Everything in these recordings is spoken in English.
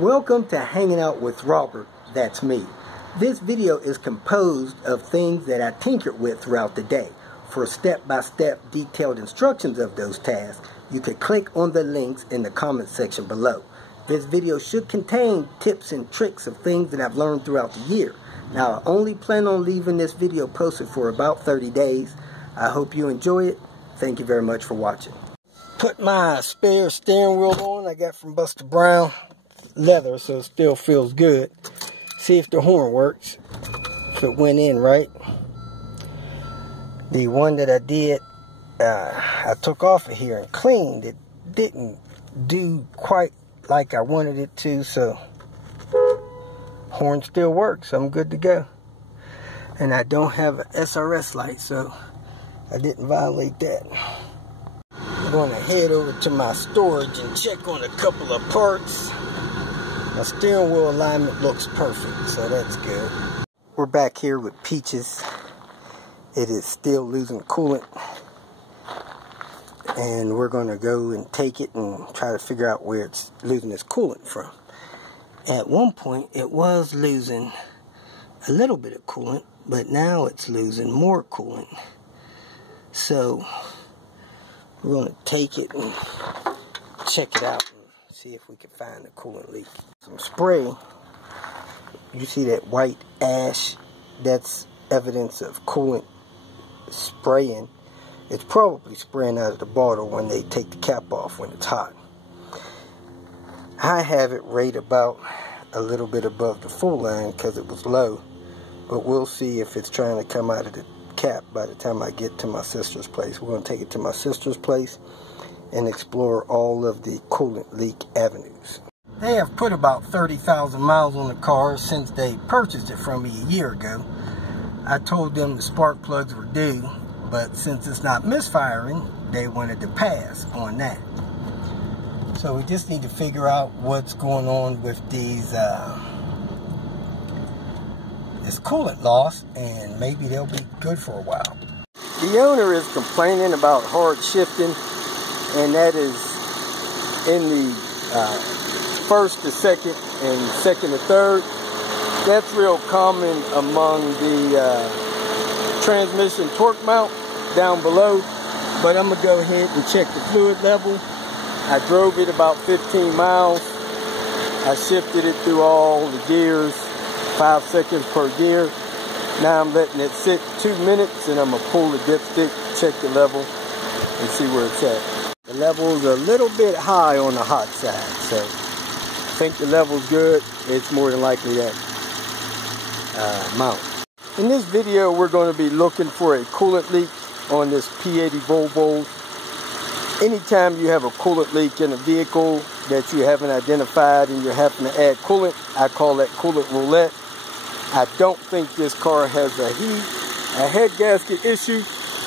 Welcome to Hanging Out with Robert, that's me. This video is composed of things that I tinkered with throughout the day. For step-by-step detailed instructions of those tasks, you can click on the links in the comment section below. This video should contain tips and tricks of things that I've learned throughout the year. Now, I only plan on leaving this video posted for about 30 days. I hope you enjoy it. Thank you very much for watching. Put my spare steering wheel on I got from Buster Brown. Leather, so it still feels good. See if the horn works, if it went in right. The one that I did, I took off of here and cleaned. It didn't do quite like I wanted it to, so horn still works. I'm good to go. And I don't have an SRS light, so I didn't violate that. I'm going to head over to my storage and check on a couple of parts. My steering wheel alignment looks perfect, so that's good. We're back here with Peaches. It is still losing coolant. And we're going to go and take it and try to figure out where it's losing its coolant from. At one point, it was losing a little bit of coolant, but now it's losing more coolant. So, we're going to take it and check it out. See if we can find the coolant leak. Some spray. You see that white ash? That's evidence of coolant spraying. It's probably spraying out of the bottle when they take the cap off when it's hot. I have it right about a little bit above the full line because it was low. But we'll see if it's trying to come out of the cap by the time I get to my sister's place. We're going to take it to my sister's place and explore all of the coolant leak avenues. They have put about 30,000 miles on the car since they purchased it from me a year ago. I told them the spark plugs were due, but since it's not misfiring, they wanted to pass on that. So we just need to figure out what's going on with these this coolant loss, and maybe they'll be good for a while. The owner is complaining about hard shifting, and that is in the first to second and second to third. That's real common among the transmission torque mount down below. But I'm going to go ahead and check the fluid level. I drove it about 15 miles. I shifted it through all the gears, 5 seconds per gear. Now I'm letting it sit 2 minutes, and I'm going to pull the dipstick, check the level, and see where it's at. The level's a little bit high on the hot side, so I think the level's good. It's more than likely that mount. In this video, we're going to be looking for a coolant leak on this P80 Volvo. Anytime you have a coolant leak in a vehicle that you haven't identified and you're having to add coolant, I call that coolant roulette. I don't think this car has a head gasket issue.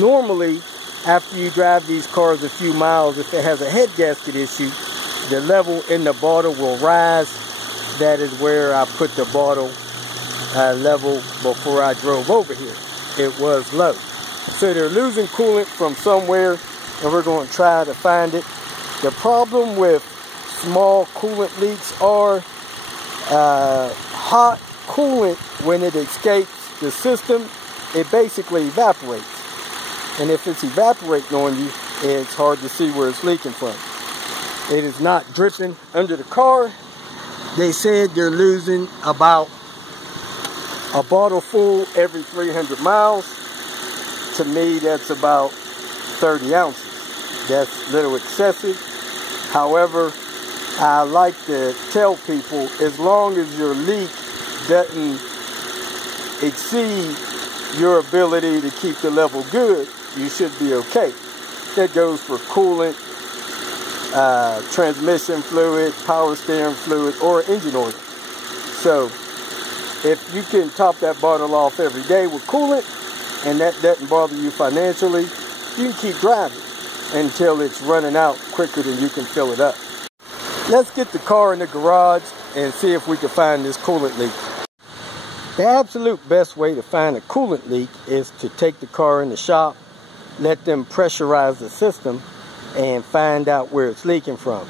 Normally, after you drive these cars a few miles, if it has a head gasket issue, the level in the bottle will rise. That is where I put the bottle level before I drove over here. It was low. So they're losing coolant from somewhere, and we're going to try to find it. The problem with small coolant leaks are hot coolant, when it escapes the system, it basically evaporates. And if it's evaporating on you, it's hard to see where it's leaking from. It is not dripping under the car. They said they're losing about a bottle full every 300 miles. To me, that's about 30 ounces. That's a little excessive. However, I like to tell people, as long as your leak doesn't exceed your ability to keep the level good, you should be okay. That goes for coolant, transmission fluid, power steering fluid, or engine oil. So, if you can top that bottle off every day with coolant, and that doesn't bother you financially, you can keep driving until it's running out quicker than you can fill it up. Let's get the car in the garage and see if we can find this coolant leak. The absolute best way to find a coolant leak is to take the car in the shop, let them pressurize the system, and find out where it's leaking from.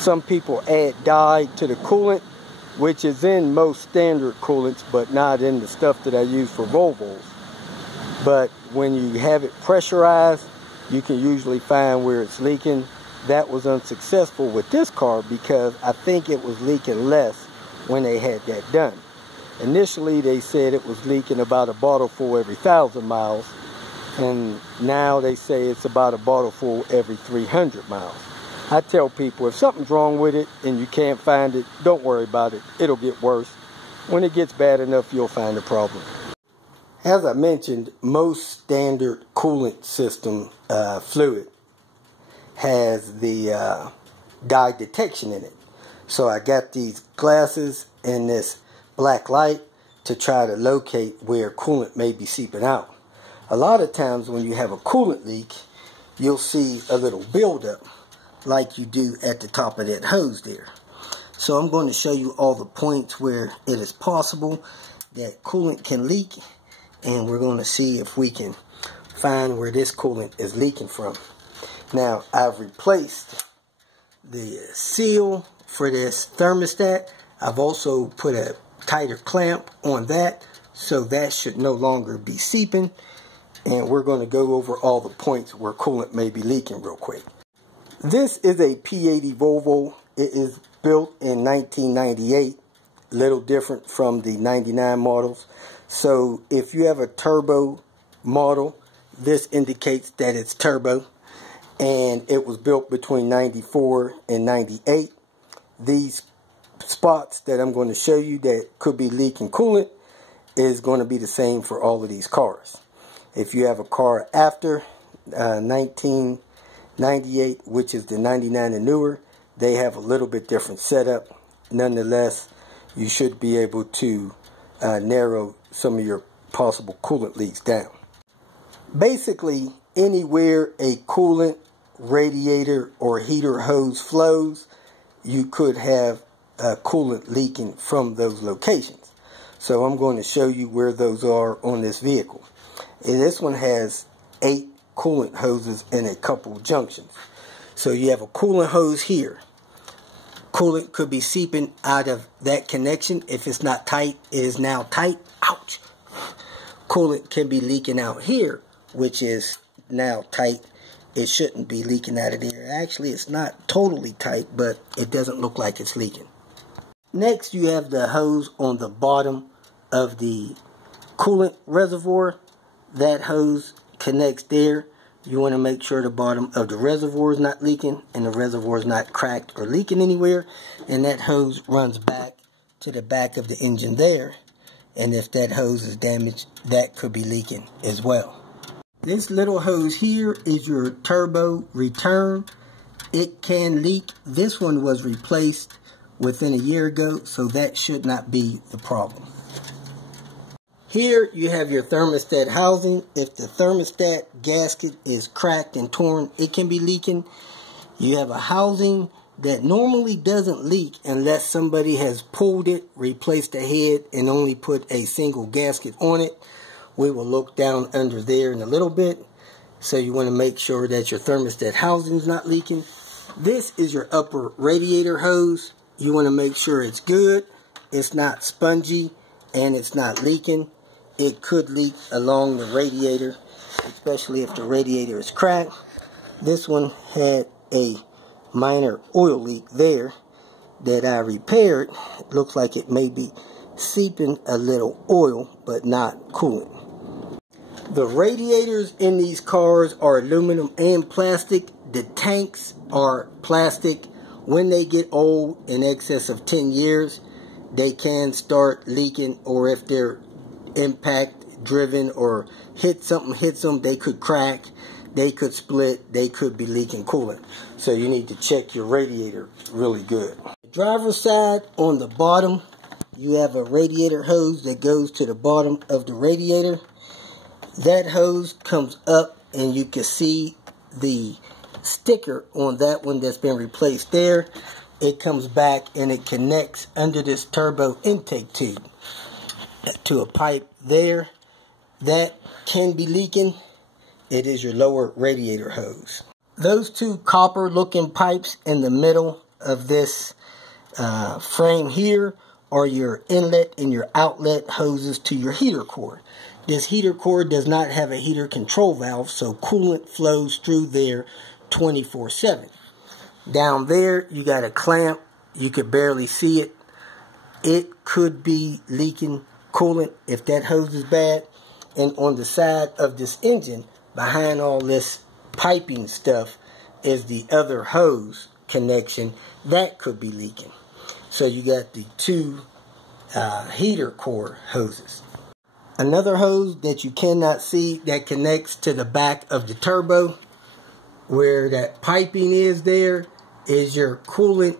Some people add dye to the coolant, which is in most standard coolants, but not in the stuff that I use for Volvos. But when you have it pressurized, you can usually find where it's leaking. That was unsuccessful with this car because I think it was leaking less when they had that done. Initially, they said it was leaking about a bottle full every 1,000 miles, and now they say it's about a bottle full every 300 miles. I tell people, if something's wrong with it and you can't find it, don't worry about it. It'll get worse. When it gets bad enough, you'll find a problem. As I mentioned, most standard coolant system fluid has the dye detection in it. So I got these glasses and this black light to try to locate where coolant may be seeping out. A lot of times when you have a coolant leak, you'll see a little buildup like you do at the top of that hose there. So I'm going to show you all the points where it is possible that coolant can leak, and we're going to see if we can find where this coolant is leaking from. Now, I've replaced the seal for this thermostat. I've also put a tighter clamp on that, so that should no longer be seeping. And we're going to go over all the points where coolant may be leaking real quick. This is a P80 Volvo. It is built in 1998, a little different from the 99 models. So if you have a turbo model, this indicates that it's turbo, and it was built between 94 and 98. These spots that I'm going to show you that could be leaking coolant is going to be the same for all of these cars. If you have a car after 1998, which is the 99 and newer, they have a little bit different setup. Nonetheless, you should be able to narrow some of your possible coolant leaks down. Basically, anywhere a coolant, radiator, or heater hose flows, you could have coolant leaking from those locations. So I'm going to show you where those are on this vehicle. And this one has 8 coolant hoses in a couple junctions. So you have a coolant hose here. Coolant could be seeping out of that connection. If it's not tight, it is now tight. Ouch! Coolant can be leaking out here, which is now tight. It shouldn't be leaking out of there. Actually, it's not totally tight, but it doesn't look like it's leaking. Next, you have the hose on the bottom of the coolant reservoir. That hose connects there. You want to make sure the bottom of the reservoir is not leaking and the reservoir is not cracked or leaking anywhere. And that hose runs back to the back of the engine there. And if that hose is damaged, that could be leaking as well. This little hose here is your turbo return. It can leak. This one was replaced within a year ago, so that should not be the problem. Here you have your thermostat housing. If the thermostat gasket is cracked and torn, it can be leaking. You have a housing that normally doesn't leak unless somebody has pulled it, replaced the head, and only put a single gasket on it. We will look down under there in a little bit. So you want to make sure that your thermostat housing is not leaking. This is your upper radiator hose. You want to make sure it's good, it's not spongy, and it's not leaking. It could leak along the radiator, especially if the radiator is cracked. This one had a minor oil leak there that I repaired. It looks like it may be seeping a little oil, but not coolant. The radiators in these cars are aluminum and plastic. The tanks are plastic. When they get old, in excess of 10 years, they can start leaking, or if they're impact driven or something hits them, they could crack, they could split, they could be leaking coolant. So you need to check your radiator really good. The driver's side, on the bottom, you have a radiator hose that goes to the bottom of the radiator. That hose comes up and you can see the sticker on that one that's been replaced there. It comes back and it connects under this turbo intake tube to a pipe there. That can be leaking. It is your lower radiator hose. Those two copper looking pipes in the middle of this frame here are your inlet and your outlet hoses to your heater core. This heater core does not have a heater control valve, so coolant flows through there 24/7. Down there, you got a clamp. You could barely see it. It could be leaking coolant if that hose is bad. And on the side of this engine, behind all this piping stuff, is the other hose connection that could be leaking. So you got the two heater core hoses. Another hose that you cannot see that connects to the back of the turbo, where that piping is there, is your coolant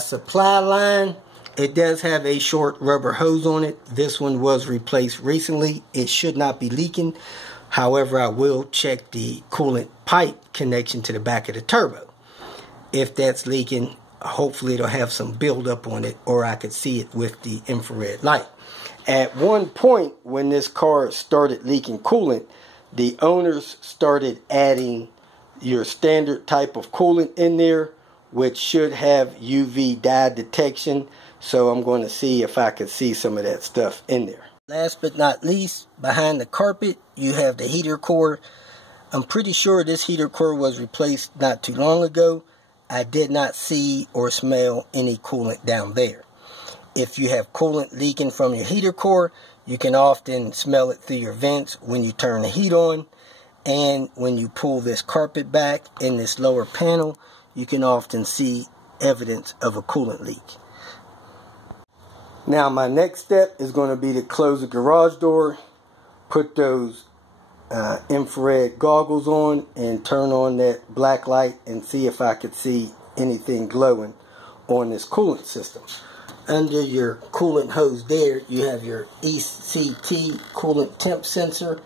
supply line. It does have a short rubber hose on it. This one was replaced recently. It should not be leaking. However, I will check the coolant pipe connection to the back of the turbo. If that's leaking, hopefully it'll have some buildup on it, or I could see it with the infrared light. At one point, when this car started leaking coolant, the owners started adding your standard type of coolant in there, which should have UV dye detection. So I'm going to see if I can see some of that stuff in there. Last but not least, behind the carpet, you have the heater core. I'm pretty sure this heater core was replaced not too long ago. I did not see or smell any coolant down there. If you have coolant leaking from your heater core, you can often smell it through your vents when you turn the heat on. And when you pull this carpet back in this lower panel, you can often see evidence of a coolant leak. Now my next step is going to be to close the garage door, put those infrared goggles on, and turn on that black light and see if I could see anything glowing on this coolant system. Under your coolant hose there, you have your ECT coolant temp sensor,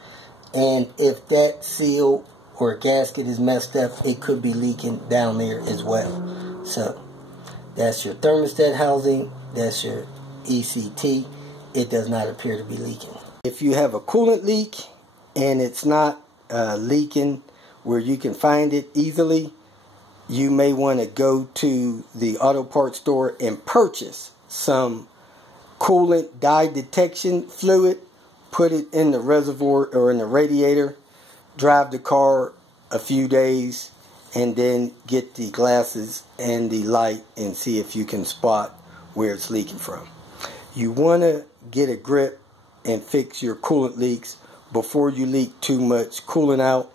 and if that seal or gasket is messed up, it could be leaking down there as well. So that's your thermostat housing, that's your ECT. It does not appear to be leaking. If you have a coolant leak and it's not leaking where you can find it easily, you may want to go to the auto parts store and purchase some coolant dye detection fluid, put it in the reservoir or in the radiator, drive the car a few days, and then get the glasses and the light and see if you can spot where it's leaking from. You want to get a grip and fix your coolant leaks before you leak too much coolant out,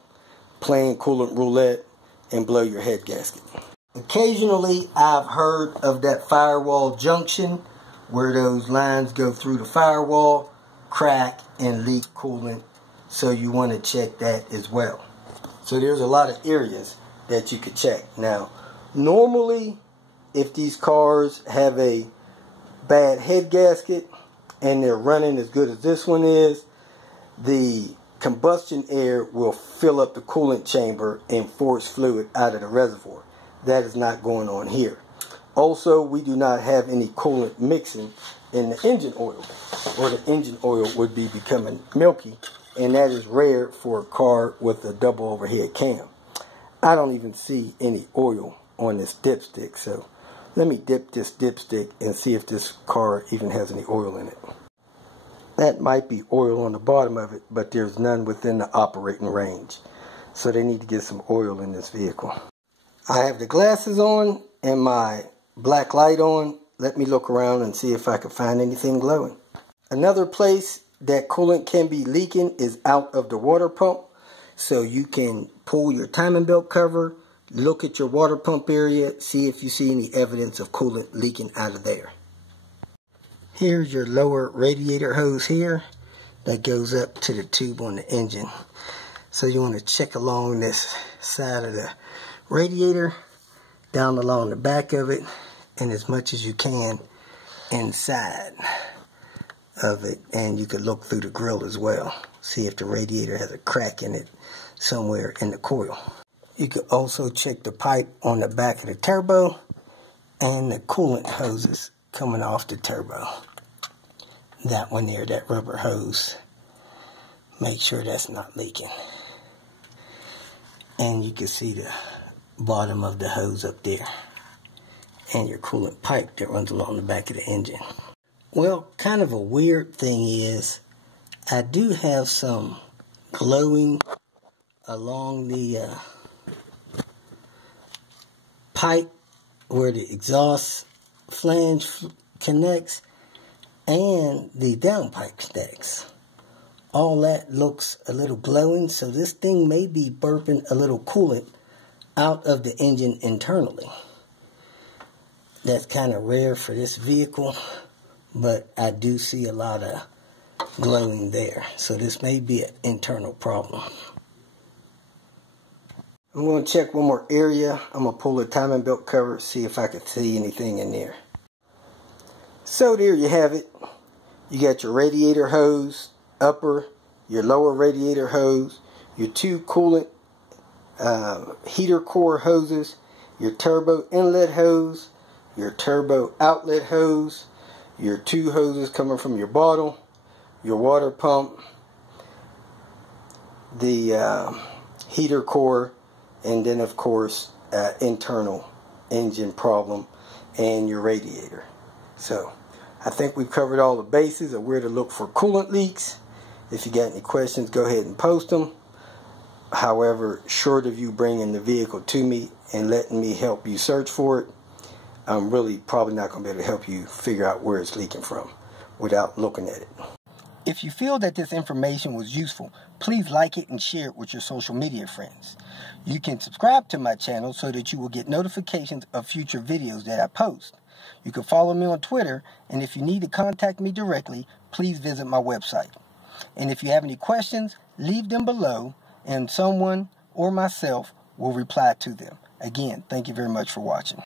playing coolant roulette, and blow your head gasket. Occasionally, I've heard of that firewall junction where those lines go through the firewall, crack, and leak coolant. So you want to check that as well. So there's a lot of areas that you could check. Now, normally, if these cars have a bad head gasket and they're running as good as this one is, the combustion air will fill up the coolant chamber and force fluid out of the reservoir. That is not going on here. Also, we do not have any coolant mixing in the engine oil, or the engine oil would be becoming milky, and that is rare for a car with a double overhead cam. I don't even see any oil on this dipstick, so let me dip this dipstick and see if this car even has any oil in it. That might be oil on the bottom of it, but there's none within the operating range. So they need to get some oil in this vehicle. I have the glasses on and my black light on. Let me look around and see if I can find anything glowing. Another place that coolant can be leaking is out of the water pump. So you can pull your timing belt cover, look at your water pump area, see if you see any evidence of coolant leaking out of there. Here's your lower radiator hose here that goes up to the tube on the engine. So you want to check along this side of the radiator, down along the back of it, and as much as you can inside of it. And you could look through the grill as well, see if the radiator has a crack in it somewhere in the coil. You could also check the pipe on the back of the turbo and the coolant hoses coming off the turbo. That one there, that rubber hose, make sure that's not leaking. And you can see the bottom of the hose up there. and your coolant pipe that runs along the back of the engine. Well, kind of a weird thing is I do have some glowing along the pipe where the exhaust flange connects and the downpipe connects. All that looks a little glowing, so this thing may be burping a little coolant out of the engine internally. That's kind of rare for this vehicle, but I do see a lot of glowing there. So this may be an internal problem. I'm going to check one more area. I'm going to pull the timing belt cover, see if I can see anything in there. So there you have it. You got your radiator hose, upper, your lower radiator hose, your two coolant heater core hoses, your turbo inlet hose, your turbo outlet hose, your two hoses coming from your bottle, your water pump, the heater core, and then of course internal engine problem and your radiator. So I think we've covered all the bases of where to look for coolant leaks. If you got any questions, go ahead and post them. However, short of you bringing the vehicle to me and letting me help you search for it, I'm really probably not going to be able to help you figure out where it's leaking from without looking at it. If you feel that this information was useful, please like it and share it with your social media friends. You can subscribe to my channel so that you will get notifications of future videos that I post. You can follow me on Twitter, and if you need to contact me directly, please visit my website. And if you have any questions, leave them below, and someone or myself will reply to them. Again, thank you very much for watching.